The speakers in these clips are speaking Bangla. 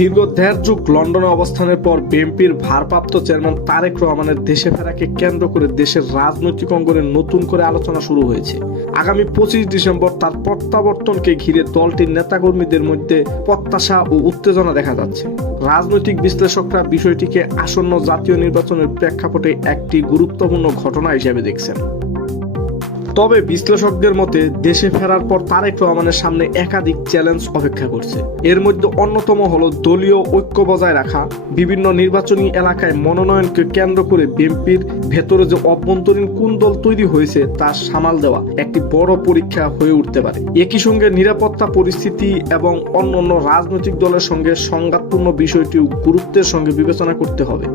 দীর্ঘ ১.৫ যুগ লন্ডনে অবস্থানের পর বিএনপির ভারপ্রাপ্ত চেয়ারম্যান তারেক রহমানের দেশে ফেরাকে কেন্দ্র করে দেশের রাজনৈতিক অঙ্গনে নতুন করে আলোচনা শুরু হয়েছে। আগামী ২৫ ডিসেম্বর তার প্রত্যাবর্তনকে ঘিরে দলটির নেতাকর্মীদের মধ্যে প্রত্যাশা ও উত্তেজনা দেখা যাচ্ছে। রাজনৈতিক বিশ্লেষকরা বিষয়টিকে আসন্ন জাতীয় নির্বাচনের প্রেক্ষাপটে একটি গুরুত্বপূর্ণ ঘটনা হিসেবে দেখছেন। তবে বিশ্লেষকদের মতে দেশে ফেরার পর তারেক রহমানের সামনে একাধিক চ্যালেঞ্জ অপেক্ষা করছে। এর মধ্যে অন্যতম হলো দলীয় ঐক্য বজায় রাখা, বিভিন্ন নির্বাচনী এলাকায় মনোনয়নকে কেন্দ্র করে বিএনপির ভেতরে যে অভ্যন্তরীণ কুন্দল তৈরি হয়েছে তা সামাল দেওয়া একটি বড় পরীক্ষা হয়ে উঠতে পারে। একই সঙ্গে নিরাপত্তা পরিস্থিতি এবং অন্যান্য রাজনৈতিক দলের সঙ্গে সংঘাতপূর্ণ বিষয়টিও গুরুত্বের সঙ্গে বিবেচনা করতে হবে।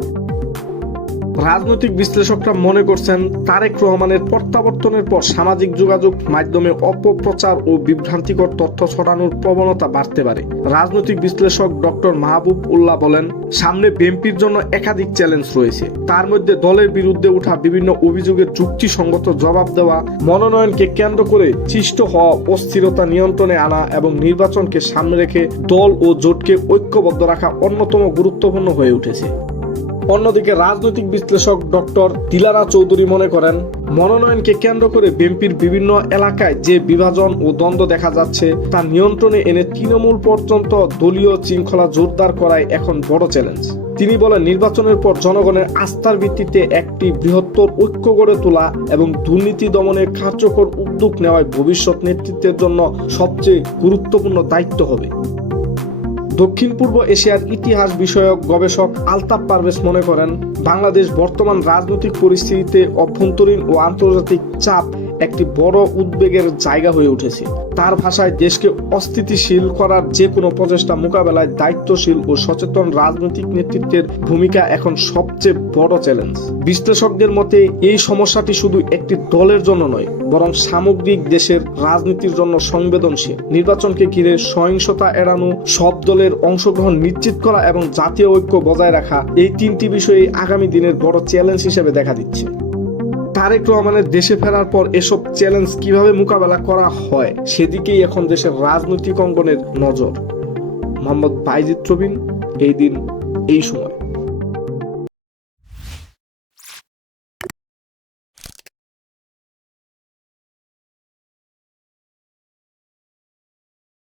রাজনৈতিক বিশ্লেষকরা মনে করছেন তারেক রহমানের প্রত্যাবর্তনের পর সামাজিক যোগাযোগ মাধ্যমে অপপ্রচার ও বিভ্রান্তিকর তথ্য ছড়ানোর প্রবণতা বাড়তে পারে। রাজনৈতিক বিশ্লেষক ডক্টর মাহবুব উল্লাহ বলেন, সামনে বিএনপির জন্য একাধিক চ্যালেঞ্জ রয়েছে। তার মধ্যে দলের বিরুদ্ধে ওঠা বিভিন্ন অভিযোগের যুক্তিসঙ্গত জবাব দেওয়া, মনোনয়নকে কেন্দ্র করে সৃষ্ট হওয়া অস্থিরতা নিয়ন্ত্রণে আনা এবং নির্বাচনকে সামনে রেখে দল ও জোটকে ঐক্যবদ্ধ রাখা অন্যতম গুরুত্বপূর্ণ হয়ে উঠেছে। অন্যদিকে রাজনৈতিক বিশ্লেষক ডক্টর দিলারা চৌধুরী মনে করেন, মনোনয়নকে কেন্দ্র করে বিএনপির বিভিন্ন এলাকায় যে বিভাজন ও দ্বন্দ্ব দেখা যাচ্ছে তা নিয়ন্ত্রণে এনে তৃণমূল পর্যন্ত দলীয় শৃঙ্খলা জোরদার করাই এখন বড় চ্যালেঞ্জ। তিনি বলেন, নির্বাচনের পর জনগণের আস্থার ভিত্তিতে একটি বৃহত্তর ঐক্য গড়ে তোলা এবং দুর্নীতি দমনে কার্যকর উদ্যোগ নেওয়াই ভবিষ্যৎ নেতৃত্বের জন্য সবচেয়ে গুরুত্বপূর্ণ দায়িত্ব হবে। দক্ষিণ পূর্ব এশিয়ার ইতিহাস বিষয়ক গবেষক আলতাফ পারভেজ মনে করেন, বাংলাদেশ বর্তমান রাজনৈতিক পরিস্থিতিতে অভ্যন্তরীণ ও আন্তর্জাতিক চাপ একটি বড় উদ্বেগের জায়গা হয়ে উঠেছে। তার ভাষায়, দেশকে অস্থিতিশীল করার যে কোনো প্রচেষ্টা মোকাবেলায় দায়িত্বশীল ও সচেতন রাজনৈতিক নেতৃত্বের ভূমিকা এখন সবচেয়ে বড় চ্যালেঞ্জ। বিশ্লেষকদের মতে এই সমস্যাটি শুধু একটি দলের জন্য নয়, বরং সামগ্রিক দেশের রাজনীতির জন্য সংবেদনশীল। নির্বাচনকে ঘিরে সহিংসতা এড়ানো, সব দলের অংশগ্রহণ নিশ্চিত করা এবং জাতীয় ঐক্য বজায় রাখা, এই তিনটি বিষয়ে আগামী দিনের বড় চ্যালেঞ্জ হিসেবে দেখা দিচ্ছে। তারেক রহমানের দেশে ফেরার পর এসব চ্যালেঞ্জ কিভাবে মোকাবেলা করা হয় সেদিকেই এখন দেশের রাজনৈতিক অঙ্গনের নজর। মোহাম্মদ বাইজিদ প্রবীণ, এই দিন এই সময়।